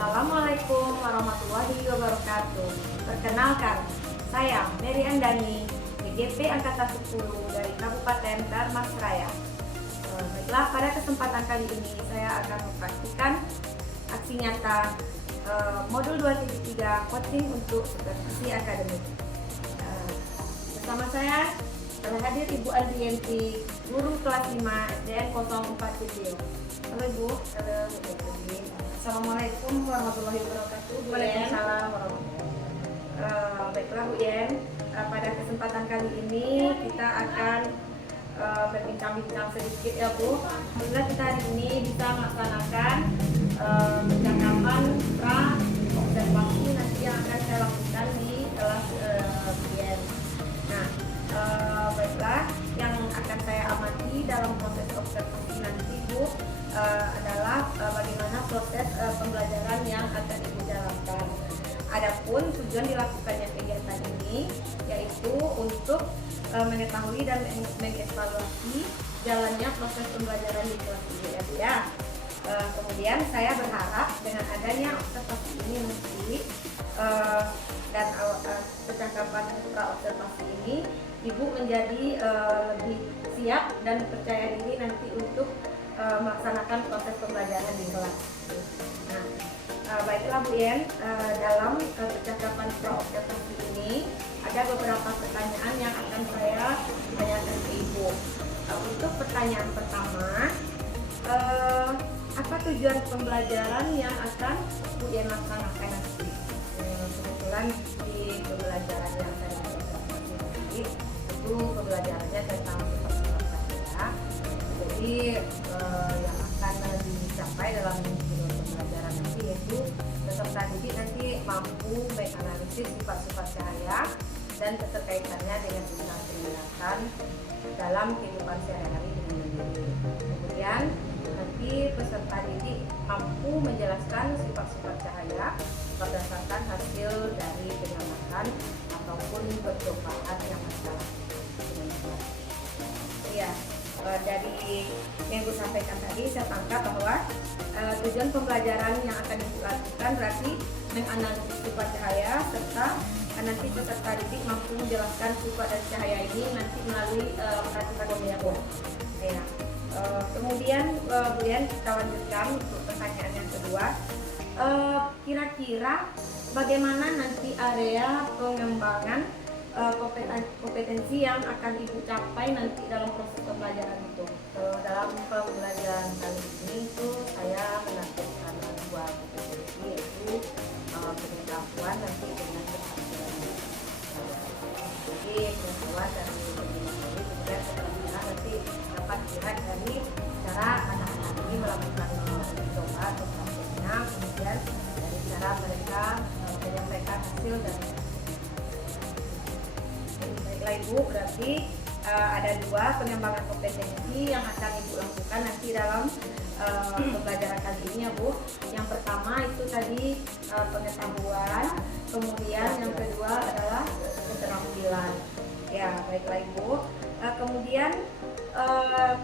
Assalamualaikum warahmatullahi wabarakatuh. Perkenalkan, saya Mary Andani, PGP Angkatan 10 dari Kabupaten Dharmasraya. Baiklah, pada kesempatan kali ini saya akan mempraktikkan aksi nyata modul 2.3 coaching untuk supervisi akademik. Bersama saya telah hadir Ibu Andriyanti, guru kelas 5 SDN 04 Cibio. Halo Ibu. Halo. Assalamualaikum warahmatullahi wabarakatuh. Waalaikumsalam warahmatullahi wabarakatuh. Baiklah Bu Yen, pada kesempatan kali ini kita akan berbincang-bincang sedikit ya Bu. Alhamdulillah kita hari ini bisa melaksanakan percakapan pra observasi nanti yang akan saya lakukan di kelas Bu Yen. Nah, baiklah, yang akan saya amati dalam proses observasi nanti Bu adalah bagaimana proses pembelajaran yang akan Ibu jalankan. Adapun tujuan dilakukannya kegiatan ini yaitu untuk mengetahui dan mengevaluasi jalannya proses pembelajaran di kelas ini ya Bu ya. Kemudian saya berharap dengan adanya observasi ini nanti dan percakapan pra observasi ini Ibu menjadi lebih siap dan percaya diri nanti untuk melaksanakan proses pembelajaran di kelas. Nah, baiklah Bu Yen, dalam percakapan pra observasi ini ada beberapa pertanyaan yang akan saya tanyakan ke Ibu. Untuk pertanyaan pertama, apa tujuan pembelajaran yang akan Bu Yen laksanakan nanti? Kebetulan di pembelajaran yang saya observasi nanti itu pembelajarannya tentang sifat-sifat cahaya. Jadi yang akan dicapai dalam pembelajaran nanti yaitu peserta didik nanti mampu menganalisis sifat-sifat cahaya dan keterkaitannya dengan tindakan dalam kehidupan sehari-hari dengan mandiri. Kemudian nanti peserta didik mampu menjelaskan sifat-sifat cahaya berdasarkan hasil dari pengamatan ataupun percobaan yang masalah. Iya. Dari yang Ibu sampaikan tadi, saya tangkap bahwa tujuan pembelajaran yang akan dilakukan berarti menganalisis sifat cahaya serta nanti peserta didik mampu menjelaskan sifat dan cahaya ini nanti melalui praktik ya Bu. Ya. Kemudian Bu Yen, kita lanjutkan untuk pertanyaan yang kedua. Kira-kira bagaimana nanti area pengembangan kompetensi yang akan Ibu capai nanti dalam proses pembelajaran itu? Dalam pembelajaran kali ini itu saya menargetkan dua kompetensi, yaitu pengetahuan nanti dengan keterampilan. Jadi pengetahuan dari pembelajaran, kemudian keterampilan nanti dapat dilihat dari cara anak-anak ini melakukan coba atau prakteknya, kemudian dari cara mereka menyampaikan hasil dari. Baiklah Ibu, berarti ada dua pengembangan kompetensi yang akan Ibu lakukan nanti dalam pembelajaran kali ini ya Bu. Yang pertama itu tadi pengetahuan, kemudian yang kedua adalah keterampilan. Ya, baiklah Ibu. Kemudian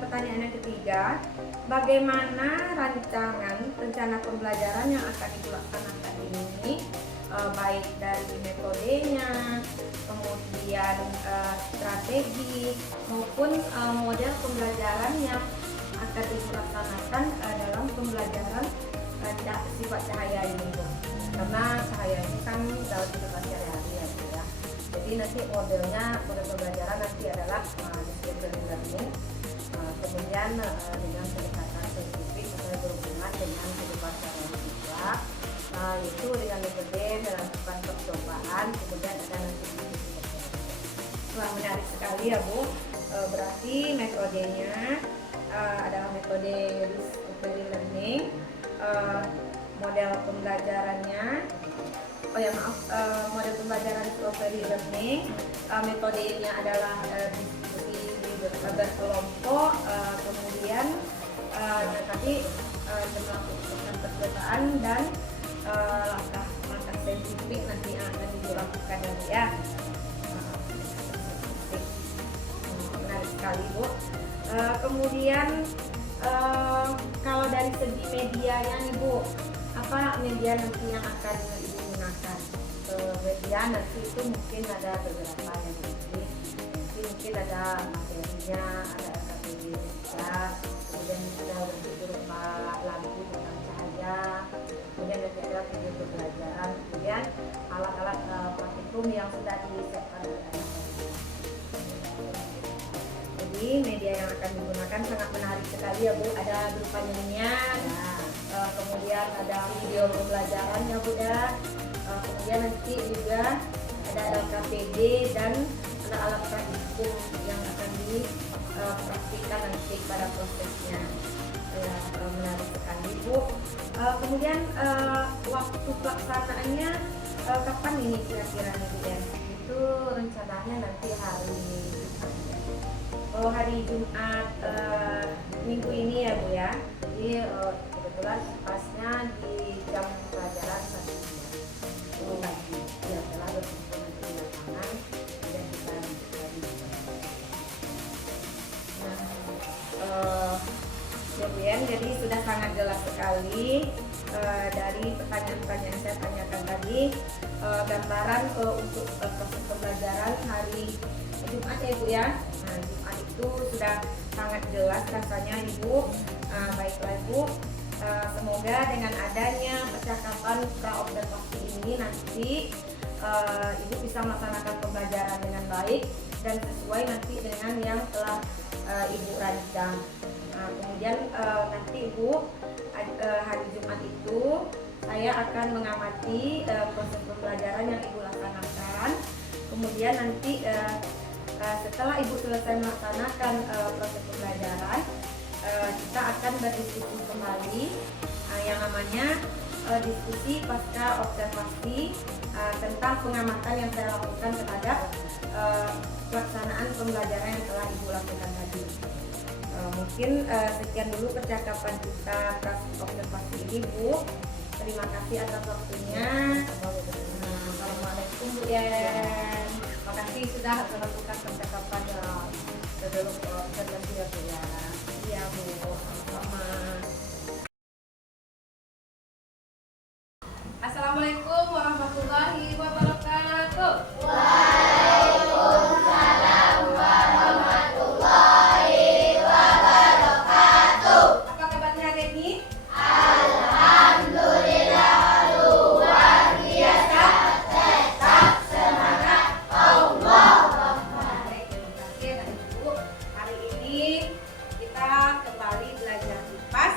pertanyaan yang ketiga, bagaimana rancangan rencana pembelajaran yang akan Ibu laksanakan ini? Baik dari metodenya, kemudian strategi maupun model pembelajaran yang akan dilaksanakan dalam pembelajaran sifat cahaya ini Bu. Karena cahaya ini kan dalam kehidupan sehari-hari ya. Jadi nanti model pembelajaran nanti adalah discipline learning, kemudian dengan pendekatan saintifik atau berhubungan dengan kehidupan sehari-hari juga. Itu dengan metode melakukan percobaan, kemudian ada nanti. Wah, menarik sekali ya Bu. Berarti metodenya adalah metode discipline learning, model pembelajarannya. Oh ya maaf, model pembelajaran strawberry learning. Metodenya adalah diskusi berkelompok, kemudian tadi melakukan percobaan dan langkah saintifik nanti yang akan dilakukan ya. Menarik sekali Bu. Kemudian kalau dari segi medianya nih Bu, apa media nanti yang akan Ibu gunakan? Media nanti itu mungkin ada beberapa yang mungkin ada materinya, ada RKPD juga, kemudian ada bentuk berupa lampu tentang cahaya, kemudian ada video pembelajaran, kemudian alat-alat praktikum yang sudah disiapkan oleh anak. Jadi media yang akan digunakan sangat menarik sekali ya Bu. Ada berupa nyanyian, kemudian ada video pembelajaran ya Bu ya. Kemudian nanti juga ada LKPD dan alat-alat praktikum yang akan dipraktikkan nanti pada prosesnya. Ya, menarik sekali Bu. Kemudian waktu pelaksanaannya kapan ini kira-kira nih Bu ya? Itu rencananya nanti hari Hari Jumat minggu ini ya Bu ya. Jadi kebetulan pasnya di jam pelajaran 1 pagi. Ya, setelah berkumpul di lapangan dan kita Ya Bu ya, jadi sudah sangat jelas sekali dari pertanyaan-pertanyaan yang saya tanyakan tadi, gambaran untuk proses pembelajaran hari Jumat ya Bu ya. Nah, Jumat itu sudah sangat jelas rasanya Ibu. Baiklah Ibu, semoga dengan adanya percakapan praobservasi ini nanti Ibu bisa melaksanakan pembelajaran dengan baik dan sesuai nanti dengan yang telah Ibu rancang. Kemudian nanti Ibu hari Jumat itu saya akan mengamati proses pembelajaran yang Ibu laksanakan. Kemudian nanti setelah Ibu selesai melaksanakan proses pembelajaran, kita akan berdiskusi kembali yang namanya diskusi pasca observasi tentang pengamatan yang saya lakukan terhadap pelaksanaan pembelajaran yang telah Ibu lakukan tadi. Mungkin sekian dulu percakapan kita pas observasi ini Bu. Terima kasih atas waktunya. Assalamualaikum Bu Yen. Terima kasih sudah melakukan percakapan sebelum observasi ya Bu ya. Iya Bu, sama. Assalamualaikum warahmatullahi wabarakatuh. Waalaikumsalam warahmatullahi wabarakatuh. Apa kabarnya hari ini? Alhamdulillah luar biasa. Tetap semangat. Allahu Akbar. Baik, terima kasih Bapak Ibu. Hari ini kita kembali belajar IPAS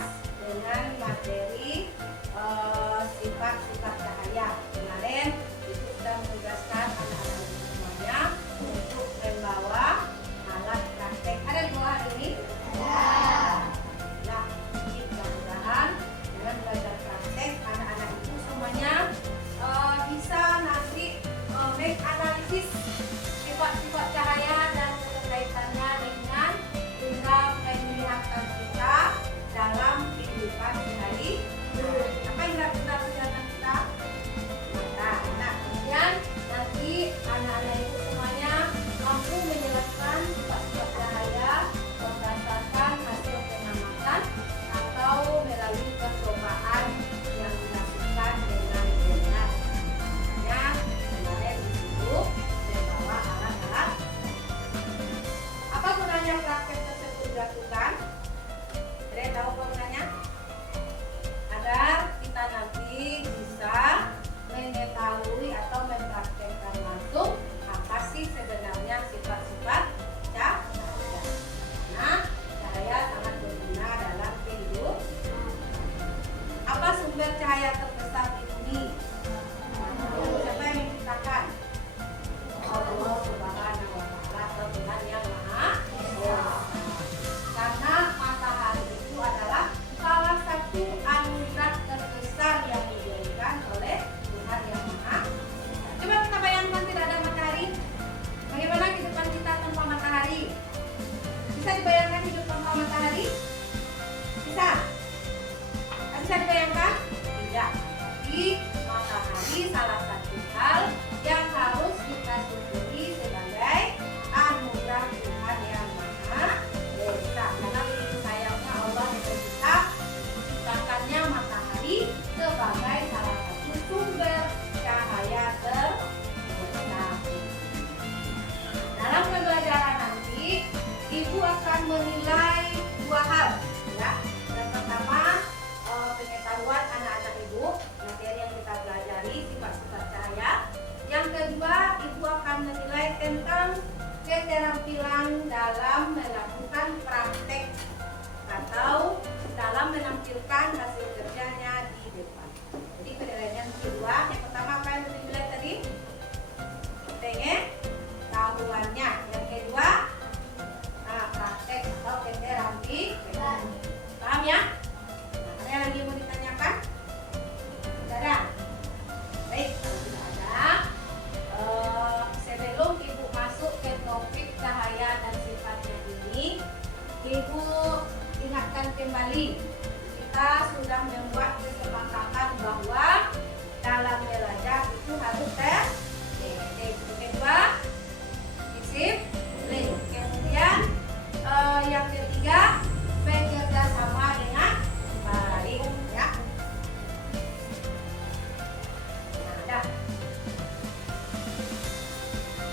menampilkan hasil kerjanya di depan. Jadi penilaian yang kedua, yang pertama apa yang dinilai tadi? Pengetahuannya. Yang kedua, praktek atau terapi. Paham ya? Ada yang lagi mau ditanyakan? Tidak ada? Baik, kalau tidak ada, sebelum Ibu masuk ke topik cahaya dan sifatnya ini, Ibu ingatkan kembali, kita sudah membuat kesepakatan bahwa dalam belajar itu harus kedua disiplin. Kemudian yang ketiga, bekerja sama dengan baik ya. Nah,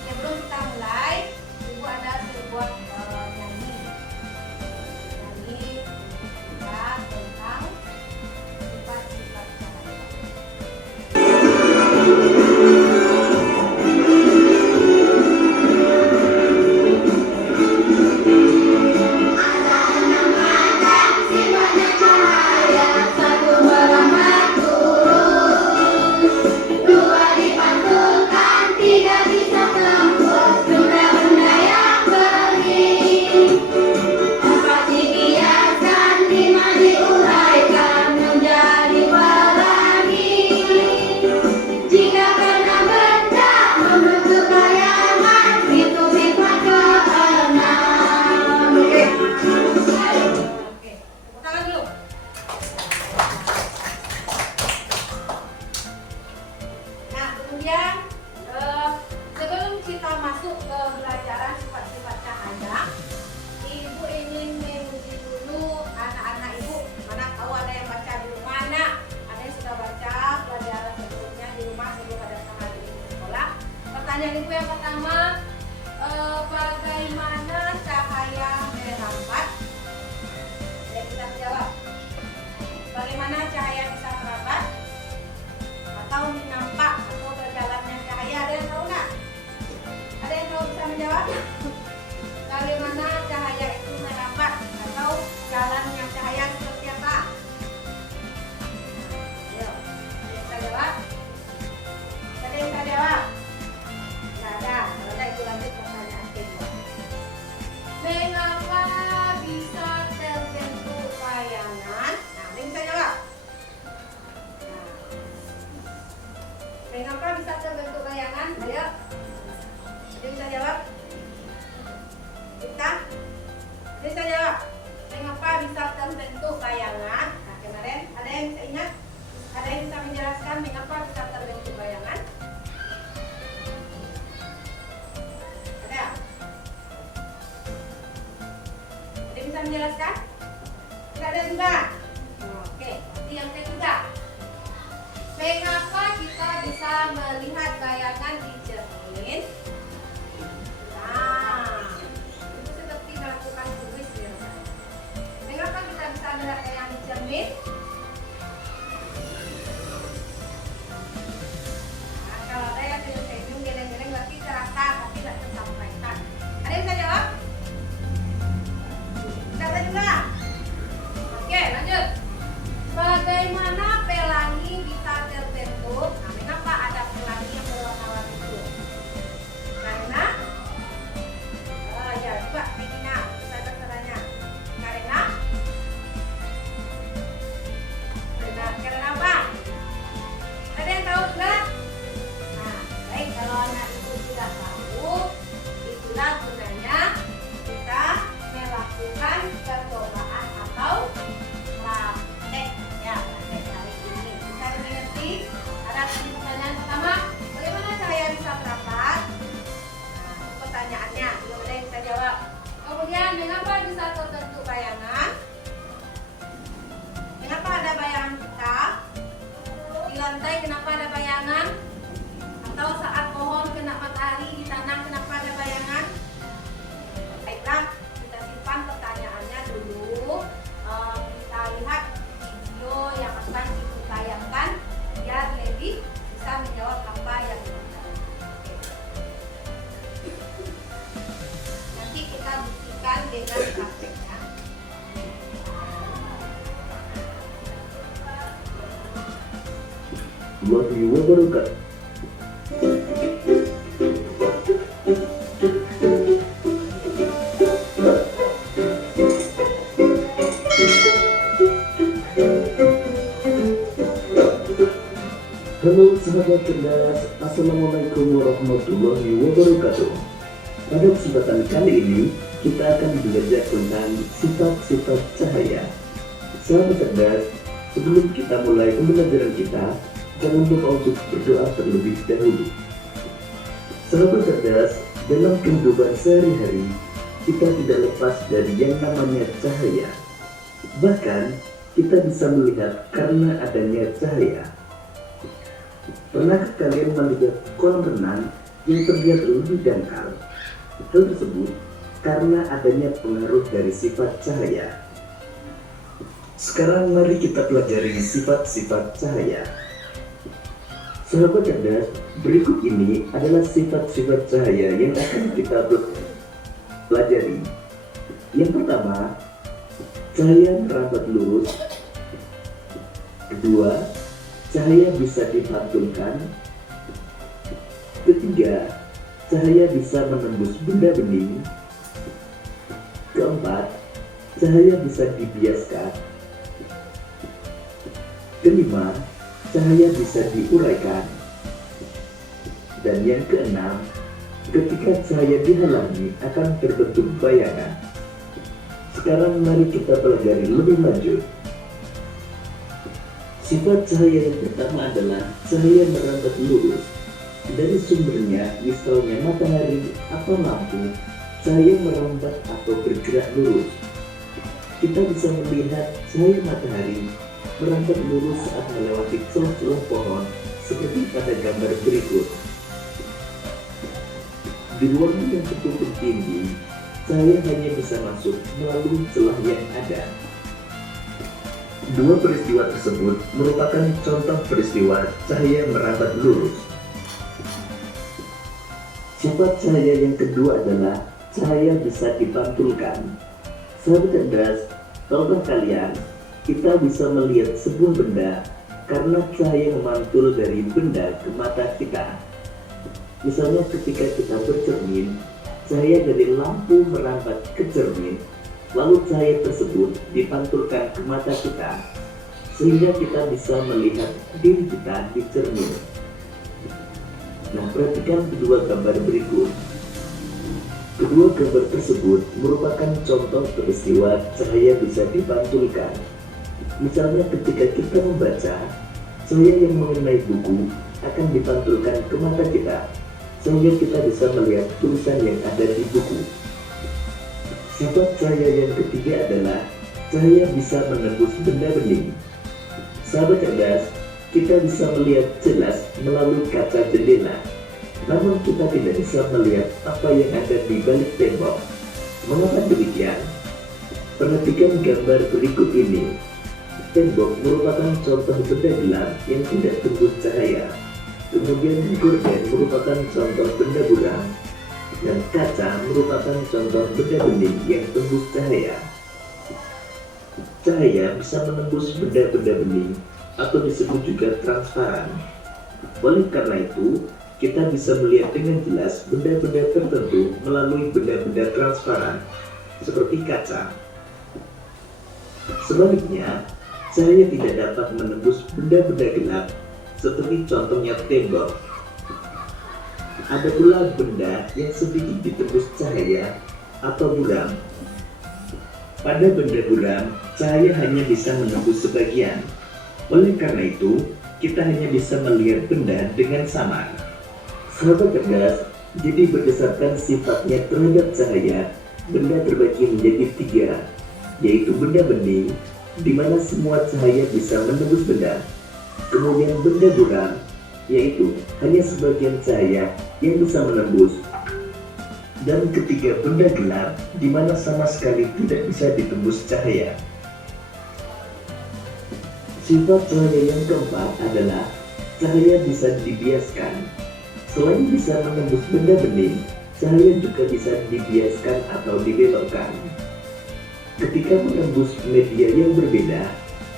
sebelum kita mulai, Ibu ada sebuah nyanyi ya, tentang sifat-sifat cahaya. Sifatnya cahaya, satu merambah turun, dua dipantulkan, tiga bisa tembus benda-benda yang bening, empat dibiarkan, lima diuraikan menjadi pelangi. Jika karena benda membentuk bayangan, itu sifat keenam. Oke, tepuk tangan dulu. Nah, kemudian sebelum kita masuk ke pelajaran sifat-sifat cahaya, Ibu ingin menguji dulu anak-anak Ibu. Mana tahu ada yang baca di rumah, anak? Ada yang sudah baca pelajaran sebelumnya di rumah sebelum ada sama di sekolah. Pertanyaan Ibu yang pertama, bagaimana cahaya merambat? Ya, kita jawab. Bagaimana cahaya bisa merambat? Atau nampak atau berjalannya cahaya? Ada yang tahu nggak? Ada yang tahu bisa menjawab? Bagaimana cahaya itu merambat atau jalannya cahaya seperti apa? Ayo, ada yang bisa jawab? Ada yang bisa jawab? Nggak ada. Kalau ada, itu lanjut pertanyaan kedua. Mengapa bisa terbentuk bayangan? Nah, ada yang bisa jawab? Nah, mengapa bisa terbentuk bayangan? Ayo, ada yang bisa jawab? Kita? Ada yang bisa jawab? Mengapa bisa terbentuk bayangan? Nah, kemarin ada yang bisa ingat? Ada yang bisa menjelaskan mengapa bisa terbentuk bayangan? Ada? Ada yang bisa menjelaskan? Tidak ada juga? Oke, nanti yang ketiga. Mengapa kita bisa melihat bayangan di cermin? Nah, itu seperti melakukan tulis ya. Mengapa kita bisa melihat bayangan di cermin? Nah, kalau ada yang senyum geleng-geleng berarti terasa tapi tidak tersampaikan. Ada yang bisa jawab? Tidak ada juga? Oke, lanjut. Bagaimana pelangi bisa terbentuk? Nah, mengapa ada pelangi yang berwarna-warni itu? Karena ya, coba Medina, bisa terserahnya. Karena karena apa? Ada yang tahu enggak? Nah, baik, kalau anak ibu sudah tahu, itulah gunanya kita melakukan percobaan atau praktek ya, praktek hari ini. Bisa dimengerti? Ada pertanyaan pertama, bagaimana cahaya bisa merambat? Nah, pertanyaannya belum ada yang bisa jawab. Kemudian, mengapa bisa terbentuk bayangan? Mengapa ada bayangan kita? Di lantai kenapa ada bayangan? Atau saat pohon kena matahari di tanah kenapa ada bayangan? Baiklah, kita simpan pertanyaannya dulu. Kita lihat video yang akan Ibu tayangkan biar lebih bisa menjawab apa yang dimaksud. Nanti kita buktikan dengan prakteknya. warahmatullahi wabarakatuh. Halo sahabat cerdas, Assalamualaikum warahmatullahi wabarakatuh. Pada kesempatan kali ini kita akan belajar tentang sifat-sifat cahaya. Sahabat cerdas, sebelum kita mulai pembelajaran kita, jangan lupa untuk berdoa terlebih dahulu. Sahabat cerdas, dalam kehidupan sehari-hari kita tidak lepas dari yang namanya cahaya. Bahkan kita bisa melihat karena adanya cahaya. Pernahkah kalian melihat kolam renang yang terlihat lebih dangkal? Hal tersebut karena adanya pengaruh dari sifat cahaya. Sekarang mari kita pelajari sifat-sifat cahaya. Sahabat cerdas, berikut ini adalah sifat-sifat cahaya yang akan kita pelajari. Yang pertama, cahaya merambat lurus. Kedua, cahaya bisa dipantulkan. Ketiga, cahaya bisa menembus benda bening. Keempat, cahaya bisa dibiaskan. Kelima, cahaya bisa diuraikan. Dan yang keenam, ketika cahaya dihalangi akan terbentuk bayangan. Sekarang mari kita pelajari lebih lanjut. Sifat cahaya yang pertama adalah cahaya merambat lurus. Dari sumbernya, misalnya matahari atau lampu, cahaya merambat atau bergerak lurus. Kita bisa melihat cahaya matahari merambat lurus saat melewati celah-celah pohon, seperti pada gambar berikut. Di ruangan yang tertutup tinggi, cahaya hanya bisa masuk melalui celah yang ada. Dua peristiwa tersebut merupakan contoh peristiwa cahaya merambat lurus. Sifat cahaya yang kedua adalah cahaya bisa dipantulkan. Sahabat cerdas, tahukah kalian, kita bisa melihat sebuah benda karena cahaya memantul dari benda ke mata kita. Misalnya ketika kita bercermin, cahaya dari lampu merambat ke cermin, lalu cahaya tersebut dipantulkan ke mata kita, sehingga kita bisa melihat diri kita di cermin. Nah, perhatikan kedua gambar berikut. Kedua gambar tersebut merupakan contoh peristiwa cahaya bisa dipantulkan. Misalnya ketika kita membaca, cahaya yang mengenai buku akan dipantulkan ke mata kita, sehingga kita bisa melihat tulisan yang ada di buku. Sifat cahaya yang ketiga adalah cahaya bisa menembus benda bening. Sahabat cerdas, kita bisa melihat jelas melalui kaca jendela, namun kita tidak bisa melihat apa yang ada di balik tembok. Mengapa demikian? Perhatikan gambar berikut ini. Tembok merupakan contoh benda gelap yang tidak tembus cahaya. Kemudian gorden merupakan contoh benda buram, dan kaca merupakan contoh benda bening yang tembus cahaya. Cahaya bisa menembus benda-benda bening atau disebut juga transparan. Oleh karena itu, kita bisa melihat dengan jelas benda-benda tertentu melalui benda-benda transparan seperti kaca. Sebaliknya, cahaya tidak dapat menembus benda-benda gelap seperti contohnya tembok. Ada pula benda yang sedikit ditembus cahaya atau buram. Pada benda buram, cahaya hanya bisa menembus sebagian. Oleh karena itu, kita hanya bisa melihat benda dengan samar. Sahabat cerdas, jadi berdasarkan sifatnya terhadap cahaya, benda terbagi menjadi tiga, yaitu benda bening, di mana semua cahaya bisa menembus benda. Kemudian benda buram, yaitu hanya sebagian cahaya yang bisa menembus. Dan ketiga, benda gelap, di mana sama sekali tidak bisa ditembus cahaya. Sifat cahaya yang keempat adalah cahaya bisa dibiaskan. Selain bisa menembus benda bening, cahaya juga bisa dibiaskan atau dibelokkan. Ketika menembus media yang berbeda,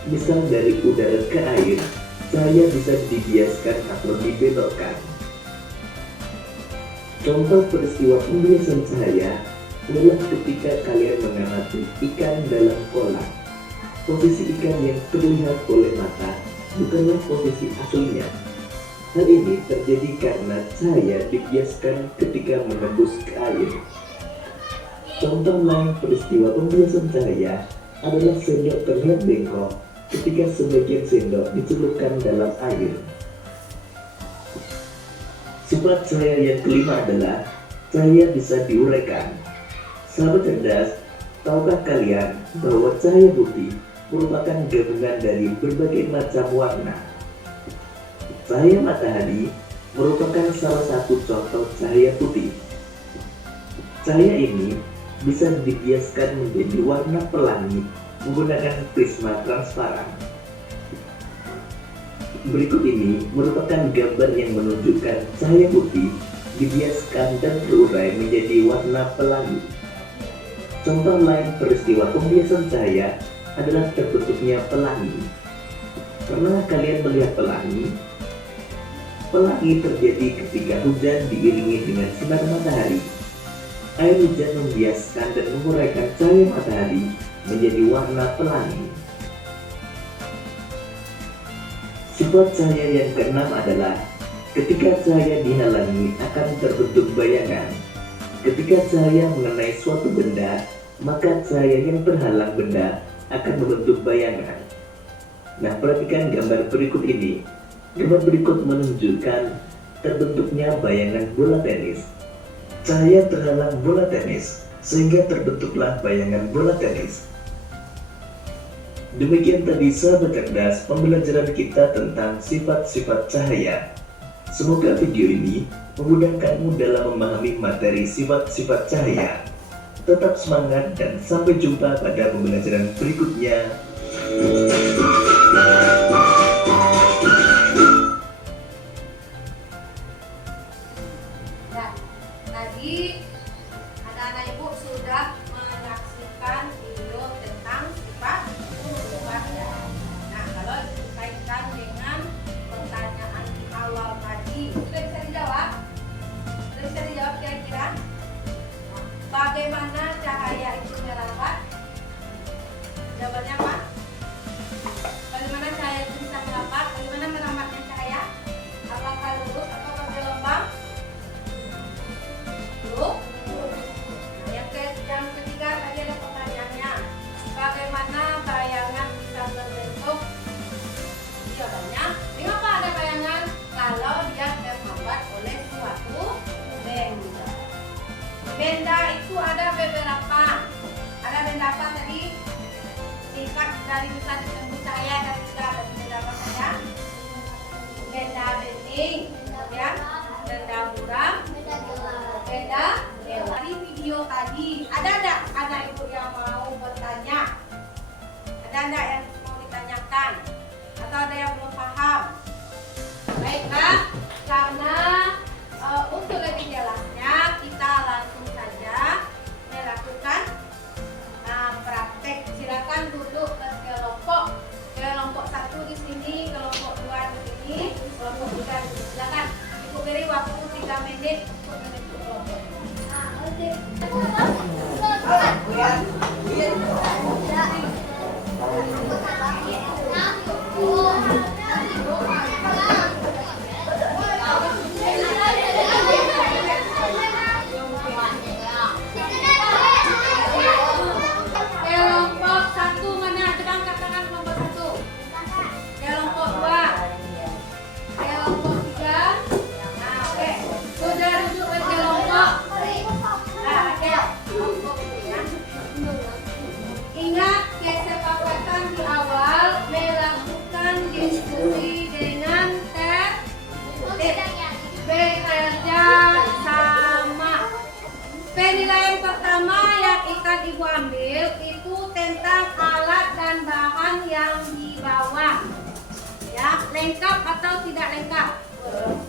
misal dari udara ke air, cahaya bisa dibiaskan atau dibelokkan. Contoh peristiwa pembiasan cahaya adalah ketika kalian mengamati ikan dalam kolam. Posisi ikan yang terlihat oleh mata bukanlah posisi aslinya. Hal ini terjadi karena cahaya dibiaskan ketika menembus ke air. Contoh lain peristiwa pembiasan cahaya adalah sendok terlihat bengkok ketika sebagian sendok dicelupkan dalam air. Sifat cahaya yang kelima adalah cahaya bisa diuraikan. Sahabat cerdas, tahukah kalian bahwa cahaya putih merupakan gabungan dari berbagai macam warna? Cahaya matahari merupakan salah satu contoh cahaya putih. Cahaya ini bisa dibiaskan menjadi warna pelangi menggunakan prisma transparan. Berikut ini merupakan gambar yang menunjukkan cahaya putih dibiaskan dan terurai menjadi warna pelangi. Contoh lain peristiwa pembiasan cahaya adalah terbentuknya pelangi. Pernah kalian melihat pelangi? Pelangi terjadi ketika hujan diiringi dengan sinar matahari. Air hujan membiaskan dan menguraikan cahaya matahari menjadi warna pelangi. Sifat cahaya yang keenam adalah ketika cahaya dihalangi akan terbentuk bayangan. Ketika cahaya mengenai suatu benda, maka cahaya yang terhalang benda akan membentuk bayangan. Nah, perhatikan gambar berikut ini. Gambar berikut menunjukkan terbentuknya bayangan bola tenis. Cahaya terhalang bola tenis, sehingga terbentuklah bayangan bola tenis. Demikian tadi sahabat cerdas pembelajaran kita tentang sifat-sifat cahaya. Semoga video ini memudahkanmu dalam memahami materi sifat-sifat cahaya. Tetap semangat dan sampai jumpa pada pembelajaran berikutnya. Nah, tadi anak-anak ibu sudah menyaksikan video tentang sifat ya. Nah, kalau dikaitkan dengan pertanyaan di awal tadi, sudah bisa dijawab? Sudah bisa dijawab kira-kira? Bagaimana cahaya itu merambat? Jawabannya apa? Bagaimana cahaya itu bisa merambat? Bagaimana merambatnya cahaya? Apakah lurus atau bergelombang? Lurus. Nah, yang ketiga tadi ada pertanyaannya. Bagaimana bayangan bisa berbentuk? Jawabannya, mengapa ada bayangan? Kalau dia terhambat oleh suatu benda. Benda itu ada beberapa. Ada benda apa tadi? Sifat dari bisa ditembus cahaya dan tidak ada benda apa saja? Benda bening, kemudian benda buram, benda gelap. Dari video tadi, ada enggak anak ibu yang mau bertanya? Ada enggak yang mau ditanyakan? Atau ada yang belum paham? Baiklah, karena untuk lebih jelasnya kita langsung saja melakukan praktek. Silakan duduk ke kelompok. Kelompok 1 di sini, kelompok 2 di sini, kelompok 3 di sini. Silakan. Ibu beri waktu 3 menit untuk menentukan kelompok. Kelompok 1 mana? Coba angkat tangan kelompok 1. Kelompok 2. Kelompok 3. Nah, oke. Sudah duduk ke kelompok. Nah, oke. Ya. Ingat kesepakatan di awal melakukan diskusi dengan bekerja sama. Penilaian pertama yang akan ibu ambil itu tentang alat dan bahan yang dibawa. Ya, lengkap atau tidak lengkap?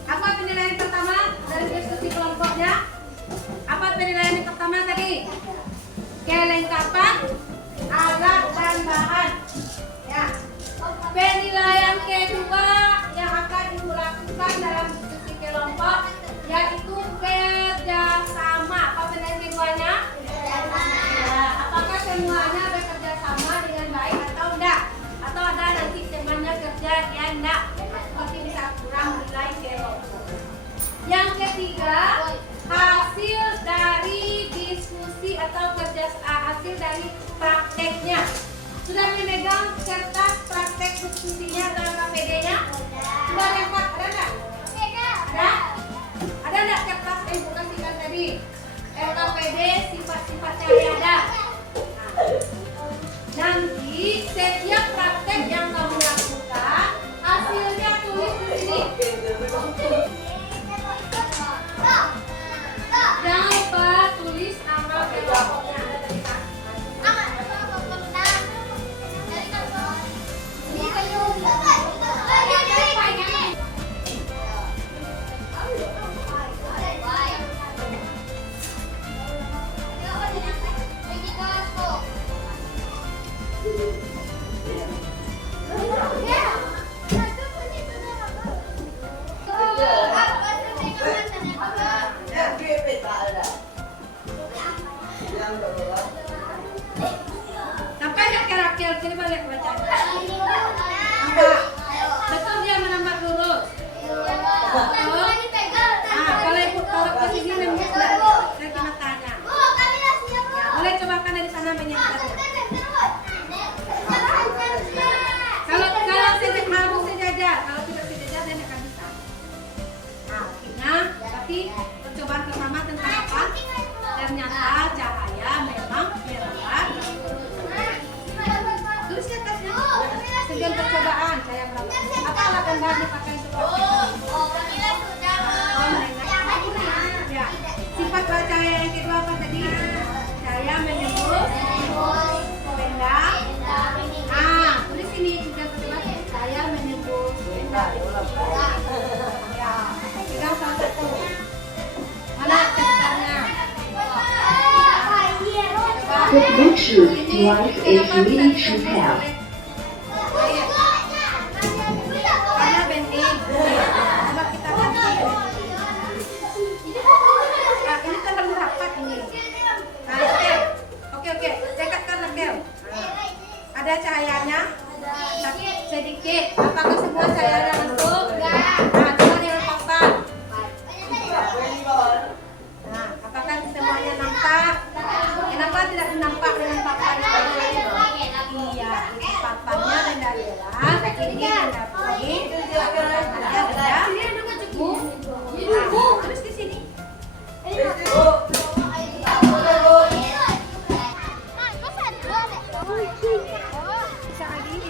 Apa penilaian pertama dari diskusi kelompoknya? Apa penilaian yang pertama tadi? Kelengkapan alat dan bahan. Ya. Penilaian kedua semuanya bekerja sama dengan baik atau enggak? Atau ada nanti temannya kerja dia enggak? Seperti bisa kurang nilai kelompok. Yang ketiga, hasil dari diskusi atau hasil dari prakteknya. Sudah memegang kertas praktek diskusinya atau KPD-nya? Sudah lengkap, ada enggak? Ada? Ada enggak kertas bukan singkat tadi? LKPD sifat-sifatnya ada. Nanti setiap praktek yang kamu lakukan hasilnya tulis di sini. Jangan lupa tulis nama kelompoknya. Sampai nggak kira-kira sini balik baca. Nampak? Betul dia menambah lurus. Kalau ibu taruh ke sini nembus dari matanya. Boleh cobakan dari sana menyentuhnya. Kalau sejak harus sejajar, kalau tidak sejajar dia akan bisa. Nah, tapi percobaan pertama tentang apa? Ternyata cahaya memang merambat. Tulis di atasnya. Sekian percobaan saya merambat. Apa alat anda dipakai seperti ini? Ya. Sifat cahaya yang kedua apa tadi? Cahaya menembus benda. Tulis ini juga percobaan. Cahaya menembus benda. Ya. Pegang salah satu. Mana ceritanya? The picture life is really to have. Mana benteng? Coba kita ganti. Ini terlalu rapat ini. Oke. Dekatkan lekel. Ada cahayanya? Tapi sedikit. Apakah semua cahaya langsung? Coba dengan papan. Apakah semuanya nampak? Kenapa tidak nampak dengan papan? Iya, papannya benda jelas, ini benda kuning, papannya benda bu, terus di sini. Bisa lagi ini.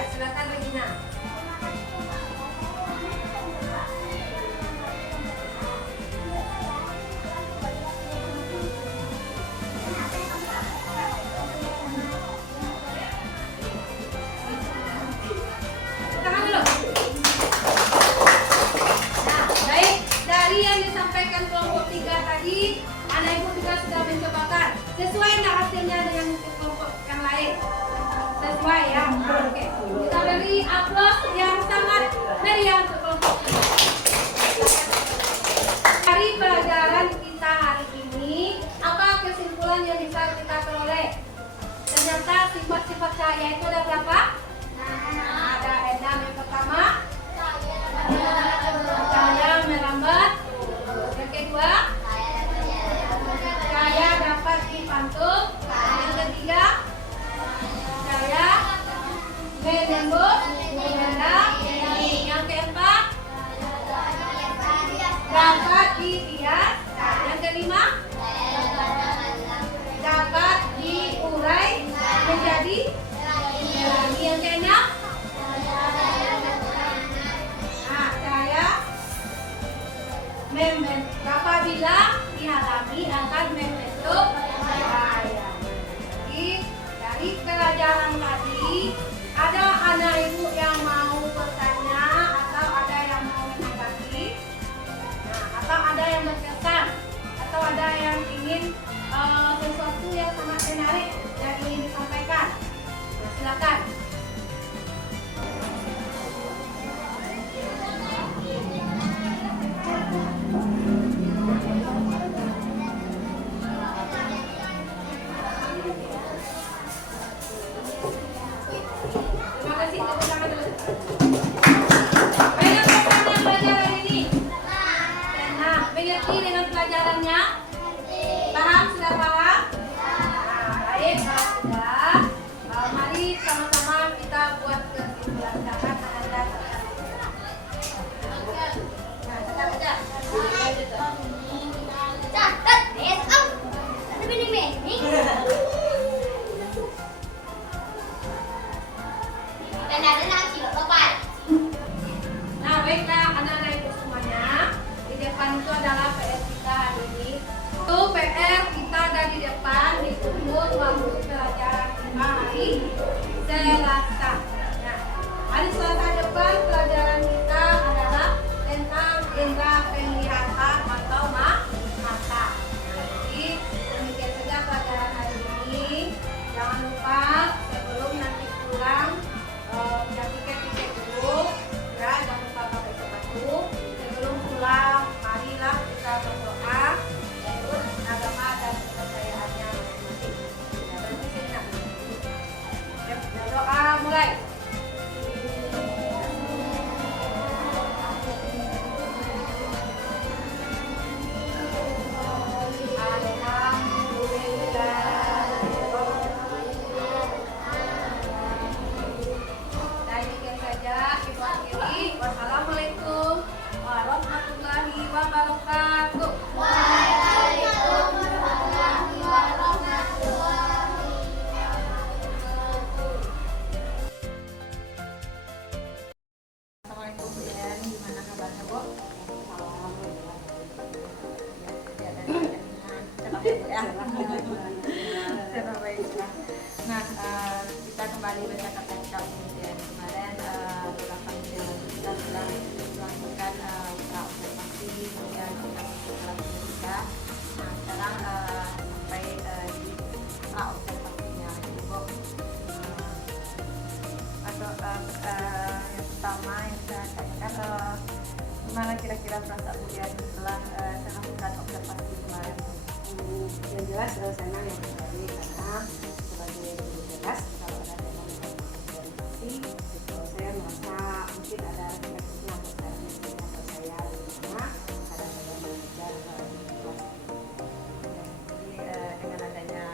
Ya, silakan Regina. Tangan dulu. Nah, baik. Dari yang disampaikan kelompok 3 tadi, anak ibu juga sudah mencobakan. Sesuai nggak hasilnya dengan kelompok yang lain? Sesuai ya. Oke. Kita beri aplaus yang sangat meriah untuk kelompok 3. Dari pelajaran kita hari ini, apa kesimpulan yang bisa kita peroleh? Ternyata sifat-sifat cahaya itu ada berapa? Ada enam yang pertama. Cahaya merambat. Yang kedua, cahaya dapat dipantul. Yang ketiga, cahaya menembus udara. Yang keempat, dapat dihias. Yang kelima, dapat diurai menjadi pelangi. Yang keenam, cahaya apabila dihalangi akan membentuk cahaya. Jadi dari pelajaran tadi, ada anak ibu yang mau bertanya atau ada yang mau menanggapi, atau ada yang berkesan, atau ada yang ingin sesuatu yang sangat menarik yang ingin disampaikan. Nah, silakan. Terima kasih, tepuk tangan dulu. Bagaimana pelajaran ini? Nah, mengerti dengan pelajarannya? Paham? Sudah paham? Nah, baik, kalau sudah, mari sama-sama kita buat kesimpulan. Silakan Anda. Nah, cepat aja. Nah, baiklah anak-anak ibu semuanya, di depan itu adalah PR kita hari ini. Itu PR kita ada di depan, ditunggu waktu pelajaran kita hari Selasa. Nah, hari Selasa depan pelajaran kita adalah tentang indera penglihatan atau mata. Jadi demikian saja pelajaran hari ini. Jangan lupa sebelum nanti pulang punya tiket dulu ya, jangan lupa pakai sepatu. Sebelum pulang, marilah kita berdoa menurut agama dan kepercayaannya masing-masing. Ya, berarti sini nak. Ya, berdoa mulai. Demikian saja Ibu akhiri. Wassalamualaikum warahmatullahi wabarakatuh. Assalamualaikum Bu Den, gimana kabarnya Bu? Nah, kita kembali bercakap tentang kemudian kemarin beberapa video kita sudah melakukan usaha observasi, kemudian kita melakukan juga. Nah, sekarang sampai di usaha observasinya Ibu. Atau yang pertama yang saya tanyakan, gimana kira-kira perasaan kemudian setelah melakukan observasi kemarin? Yang jelas senang yang terjadi karena sebagai guru kelas kalau ada observasi itu saya merasa mungkin ada refleksinya atau saya dimana ada saya belajar di kelas. Jadi dengan adanya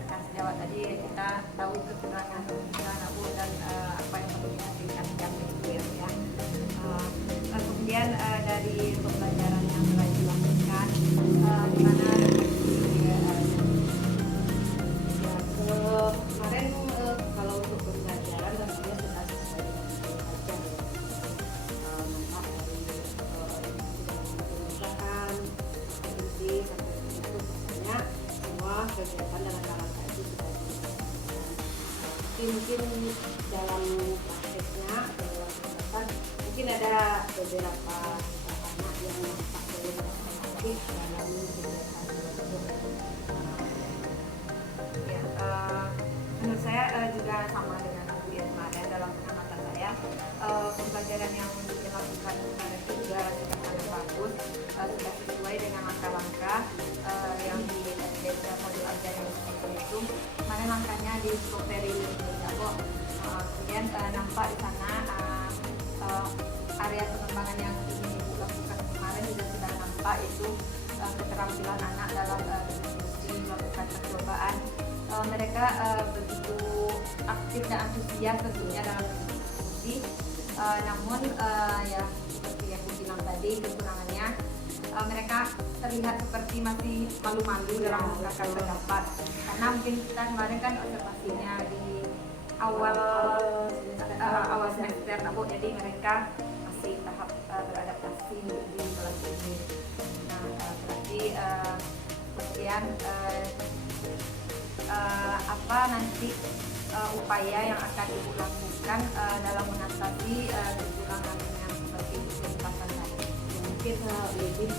rekan sejawat tadi, kita tahu kekurangan Nabu dan apa yang perlu kita tingkatkan itu ya. Kemudian dari pembelajaran yang telah dilakukan, di mana Kemarin kalau untuk dalam prakteknya atau dalam kesehatan mungkin ada beberapa anak yang tak boleh aktif dalam kegiatan tersebut. Ya, menurut saya juga sama dengan Bu Irma, dan dalam pengamatan saya pembelajaran yang dilakukan kemarin itu juga sudah sangat bagus, sudah sesuai dengan langkah-langkah yang di modul ajaran seperti itu. Kemarin langkahnya di Strawberry kemudian nampak di sana area pengembangan yang ingin Ibu lakukan kemarin juga sudah nampak, itu keterampilan anak dalam diskusi, melakukan percobaan. Mereka begitu aktif dan antusias tentunya dalam diskusi, namun ya seperti yang aku bilang tadi, kekurangannya mereka terlihat seperti masih malu-malu dalam mengungkapkan pendapat, karena mungkin kita kemarin kan observasinya di awal semester, jadi mereka masih tahap beradaptasi di kelas ini. Nah, berarti kemudian apa nanti upaya yang akan Ibu lakukan dalam mengatasi kekurangan yang seperti disebutkan tadi? Mungkin lebih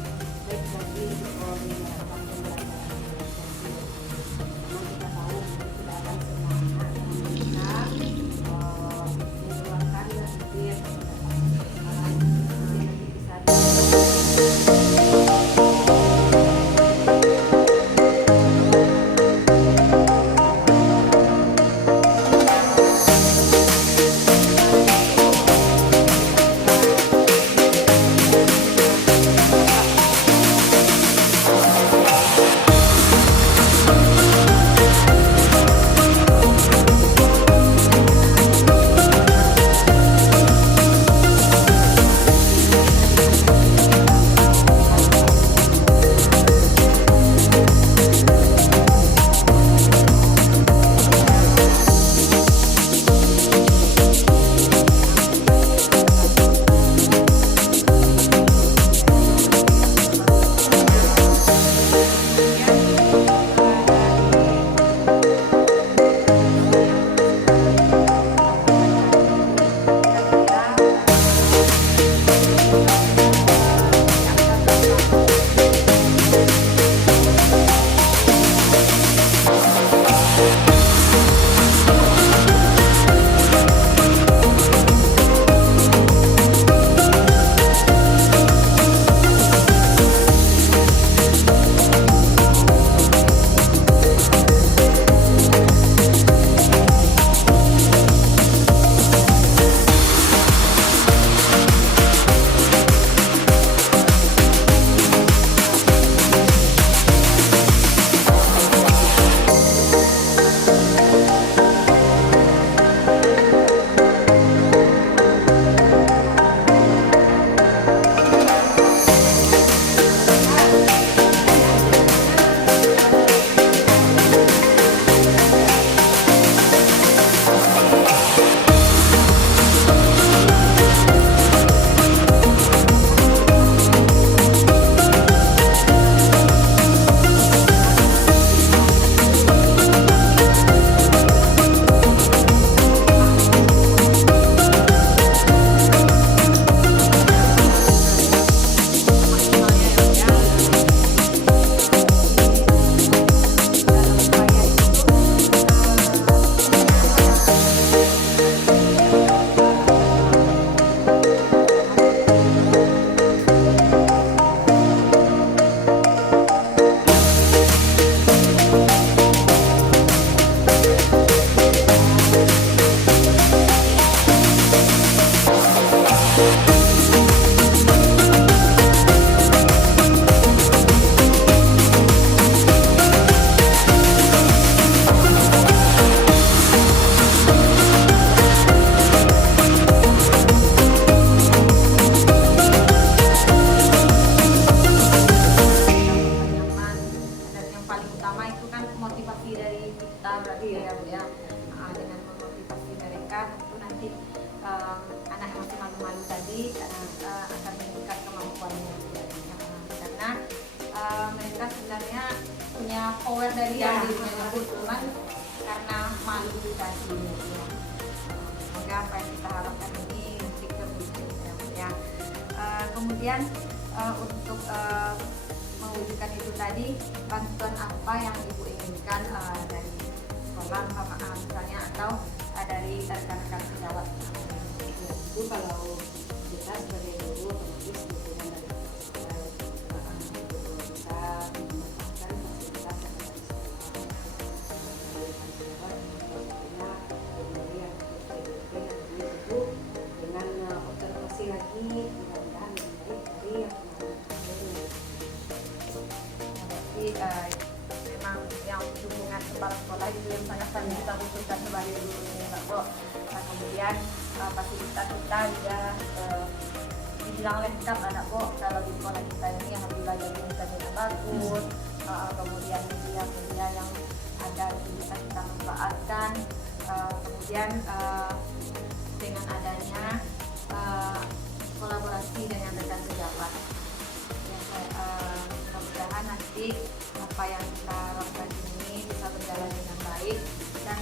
baik lagi menyelenggarakan pembelajaran karena kita tahu tidak akan semua anak yang bisa mengeluarkan ide sekarang bisa anak yang masih malu-malu tadi akan meningkat kemampuannya karena mereka sebenarnya punya power dari yang dirinya, cuman karena malu tadi ya. kan ini stiker lucu ya. Kemudian untuk mewujudkan itu tadi, bantuan apa yang ibu inginkan dari sekolah misalnya atau dari rekan-rekan sejawat? Itu kalau kita sebagai guru otomatis dukungan dari guru kita menambahkan fasilitas yang ada di sekolah dari yang nanti itu dengan observasi lagi mudah-mudahan lebih baik dari yang kemarin. Berarti memang yang dukungan kepala sekolah itu yang sangat kita butuhkan sebagai guru ini Mbak Bo. Nah, kemudian fasilitas kita juga dibilang lengkap anak Bo. Kalau di sekolah kita ini yang belajar internet bagus, kemudian media yang ada bisa kita manfaatkan, kemudian dengan adanya kolaborasi dengan rekan sejawat. Mudah-mudahan nanti apa yang kita lakukan ini bisa berjalan dengan baik dan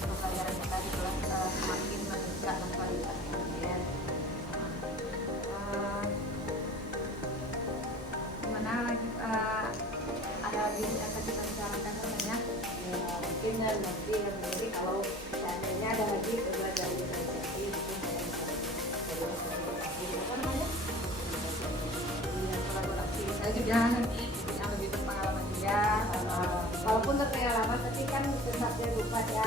pembelajaran kita di kelas semakin meningkat dan kualitasnya. Gimana lagi ada lagi yang akan kita bicarakan sebenarnya? Ya, mungkin nanti yang jadi kalau seandainya ada lagi pembelajaran diferensiasi mungkin saya bisa apa namanya? Kolaborasi saya juga yang lebih berpengalaman juga, Walaupun berpengalaman tapi kan tetap lupa ya